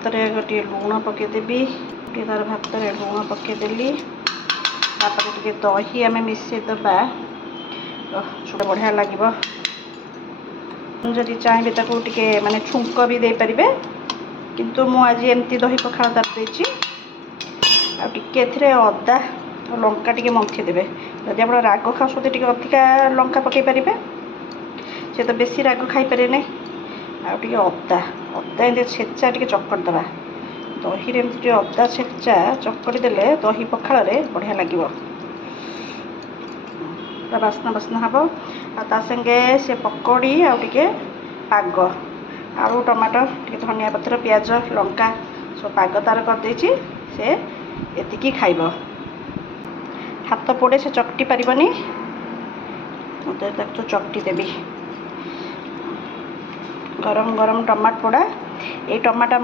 भात में गोटे लुण पकईदेवी तार भात में लुण पकईदेली टे दही आम मिसेदबा छोटा बढ़िया लगे जदि चाहिए ताको टिके माने छुंक भी दे पारिबे किंतु मु आज एमती दही पखाल देछि आ टिके एथिरे अदा लंका टिके मंथी देबे जदि आप राग खाऊते टिके अधिका लंका पकई पारिबे से तो बेसी राग खाई पारे नै आ टिके अदा अदा एमती छेचा टिके चकट दबा दही रे एमती अदा छेचा चकटी देले दही पखाल रे बढ़िया लागिवो बास्ना बास्ना हम आ संगे से पकड़ी आ पाग आलू टमाटर धनिया पत्र प्याज लंका सब पाग तार कर से एतिकी खाइब हाथ पोड़े से चकटी पारिबनी तो चकटी देवी गरम गरम टमाट पोड़ा ये टमाटा